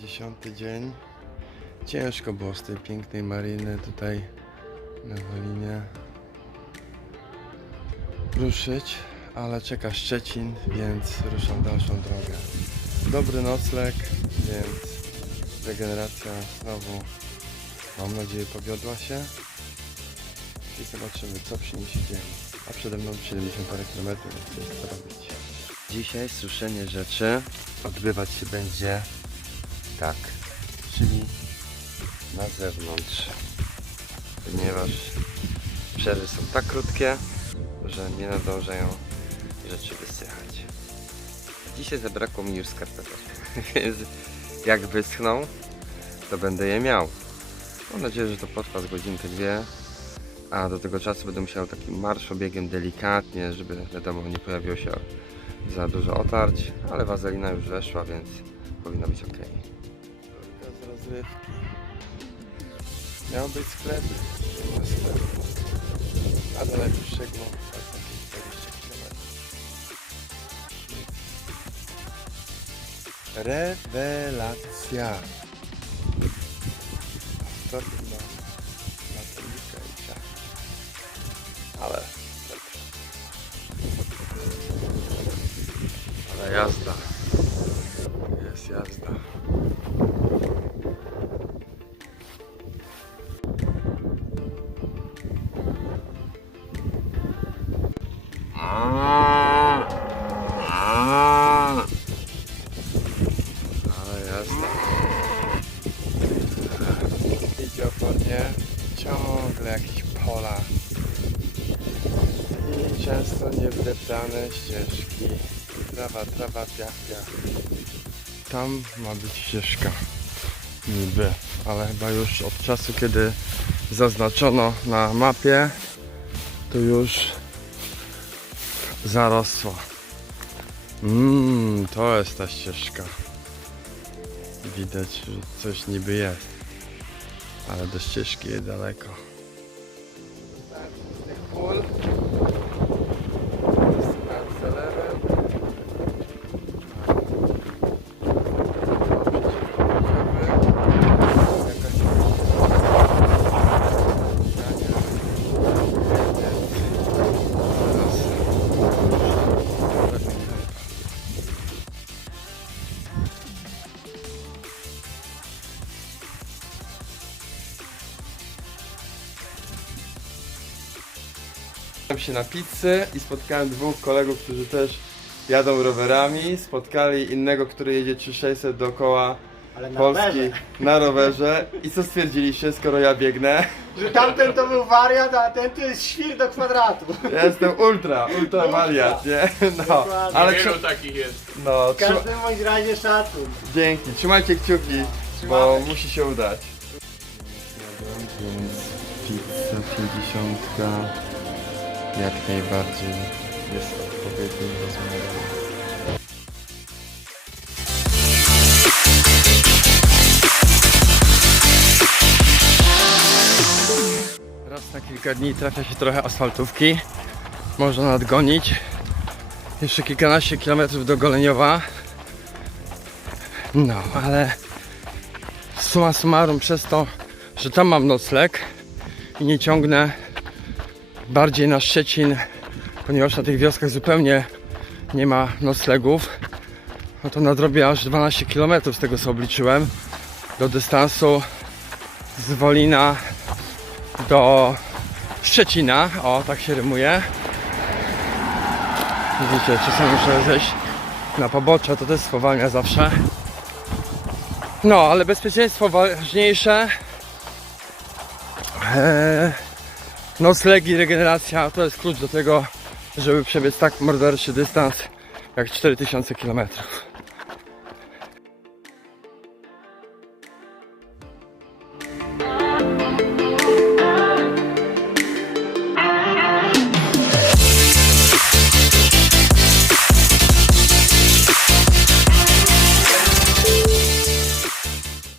Dziesiąty dzień. Ciężko było z tej pięknej mariny tutaj na Wolinie ruszyć, ale czeka Szczecin, więc ruszam dalszą drogę. Dobry nocleg, więc regeneracja znowu mam nadzieję powiodła się i zobaczymy co przyniesie dzień. A przede mną 70 parę kilometrów, więc co robić. Dzisiaj suszenie rzeczy odbywać się będzie tak, czyli na zewnątrz, ponieważ przerwy są tak krótkie, że nie nadążają rzeczy wysychać. Dzisiaj zabrakło mi już skarpetek, więc jak wyschną, to będę je miał. Mam nadzieję, że to potrwa z godzinkę, dwie, a do tego czasu będę musiał takim marszobiegiem delikatnie, żeby wiadomo nie pojawiło się za dużo otarć, ale wazelina już weszła, więc powinno być ok. Rozrywki. Miał być sklep, nie ma sklepu. A do najbliższego tak jakieś 20 km. Rewelacja. Chyba na telewizję i ciach. Ale Ale jazda. Jest jazda. Idzie opornie. Ciągle jakieś pola. I często niewdeptane ścieżki. Trawa, trawa, piach, piach. Tam ma być ścieżka. Niby. Ale chyba już od czasu, kiedy zaznaczono na mapie, to już zarosła. Mmm, to jest ta ścieżka. Widać, że coś niby jest. Ale do ścieżki jest daleko. Z. Spotkałem się na pizzy i spotkałem dwóch kolegów, którzy też jadą rowerami. Spotkali innego, który jedzie 3600 dookoła Ale na Polski rowerze. na rowerze. I co stwierdziliście, skoro ja biegnę? Że tamten to był wariat, a ten to jest świr do kwadratu. Ja jestem ultra, ultra wariat, nie? No, Dokładnie. ale Wielu takich jest. no, W trzyma- każdym bądź razie szacun. dzięki, trzymajcie kciuki, bo Trzymamy. musi się udać. Więc pizza 50 jak najbardziej jest odpowiednim rozmiarem. Raz na kilka dni trafia się trochę asfaltówki. Można nadgonić. Jeszcze kilkanaście kilometrów do Goleniowa. No, ale summa summarum przez to, że tam mam nocleg i nie ciągnę bardziej na Szczecin, ponieważ na tych wioskach zupełnie nie ma noclegów, no to nadrobię aż 12 km z tego co obliczyłem do dystansu z Wolina do Szczecina. O, tak się rymuje. Widzicie, czasami muszę zejść na pobocze, to też spowalnia zawsze. No, ale bezpieczeństwo ważniejsze. Eee, noclegi, regeneracja to jest klucz do tego, żeby przebiec tak morderczy dystans jak 4000 km.